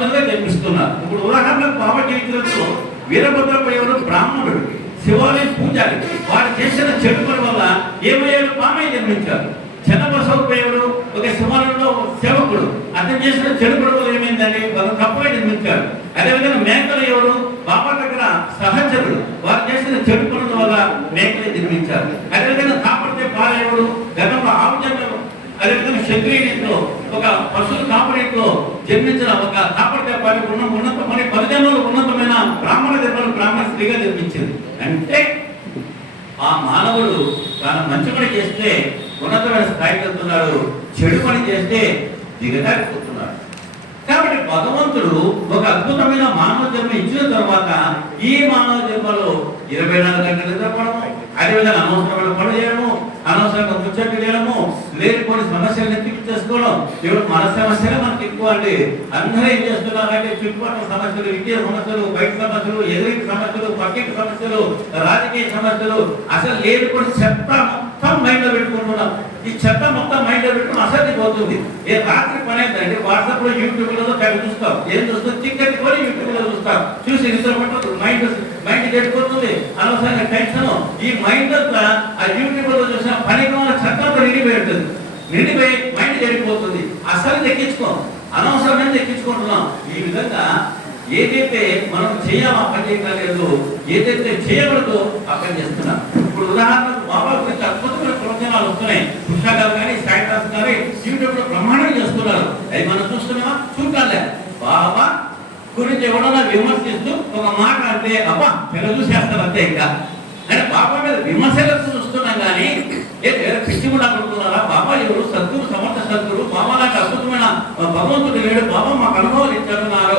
మాదిరిగా జన్మిస్తున్నారు ఇప్పుడు ఉదాహరణకు పాప చరిత్రలో వీరభద్రప్ప ఎవరు బ్రాహ్మణుడు శివాలయం పూజారి వారు చేసిన చెడు వల్ల ఏమయ్యాడు? పామై జన్మించారు చెన్నబసవప్ప ఎవరు ఒక శివాలయంలో ఒక సేవకుడు అతను చేసిన చెడు వల్ల ఏమైందని వాళ్ళు తప్పుగా జన్మించారు అదేవిధంగా మేకలు ఎవరు? బాబా దగ్గర సహచరుడు వారు చేసిన చెడు పనుల వల్ల మేకలు జన్మించారు. అదేవిధంగా కాపాడితే పాలెవడు గతంలో ఆవు అదేవిధంగా క్షత్రియునిలో ఒక పశువుల కాపరిలో జన్మించిన ఒక అంటే ఆ మానవుడు తాను మంచి పని చేస్తే ఉన్నతమైన స్థాయికి వెళ్తున్నాడు చెడు పని చేస్తే దిగజారిపోతున్నాడు. కాబట్టి భగవంతుడు ఒక అద్భుతమైన మానవ జన్మ ఇచ్చిన తర్వాత ఈ మానవ జన్మలో ఇరవై నాలుగు గంటలు నిద్రపోవడము అదేవిధంగా అనవసరమైన పనులు చేయడము అనవసరంగా ముచ్చట్లు చేయడము లేనిపోని సమస్యలు ఎత్తి చేసుకోవడం. ఇప్పుడు మన సమస్యలే మనకి ఎక్కువ అండి. అందరూ ఏం చేస్తున్నారంటే చుట్టుపక్కల సమస్యలు విద్యా సమస్యలు బయట సమస్యలు ఎదురింటి సమస్యలు పక్కింటి సమస్యలు రాజకీయ సమస్యలు. అసలు లేనిపోని చెత్త మొత్తం మైండ్లో పెట్టుకుంటున్నాం. ఈ చెత్త మొత్తం మైండ్లో పెట్టుకుని అసలు పోతుంది. ఏ రాత్రి పని ఏంటంటే వాట్సాప్లో యూట్యూబ్లో తెగ చూస్తాం. ఏం చూస్తాం? చికెన్ కూడా యూట్యూబ్లో చూస్తాం. చూసి నిద్రపట్టు మైండ్ మైండ్ చెడిపోతుంది అనవసరంగా టెన్షన్. ఈ మైండ్ అంతా ఆ యూట్యూబ్లో చూసిన పని చెత్త నిండిపోయి మైండ్ జరిగిపోతుంది అసలు ఎక్కించుకోం అనవసరమైన ఎక్కించుకుంటున్నాం ఈ విధంగా ఏదైతే మనం చేయాలో ఆ పని చేయగలేదు ఏదైతే చేయకూడదో అక్కడ చేస్తున్నాం. ఇప్పుడు ఉదాహరణకు బాబా గురించి అద్భుతమైన ప్రవచనాలు వస్తున్నాయి. పుస్తకాలు కానీ సాయిదాస్ కానీ యూట్యూబ్ బ్రహ్మాండం చేస్తున్నారు. అవి మనం చూస్తున్నామా? చూడాలే బాబా గురించి ఎవడన్నా విమర్శిస్తూ ఒక మాట అంటే అబ్బా తెగ చూసేస్తారు అంతే ఇంకా. అంటే బాబా మీద విమర్శలకు చూస్తున్నాం కానీ పిచ్చి కూడా అనుకుంటున్నారా బాబా ఎవరు సద్గురు సమర్థ సద్గురు బాబా నాకు అద్భుతమైన భగవంతుడు లేడు బాబా మాకు అనుభవాలు ఇచ్చారన్నారు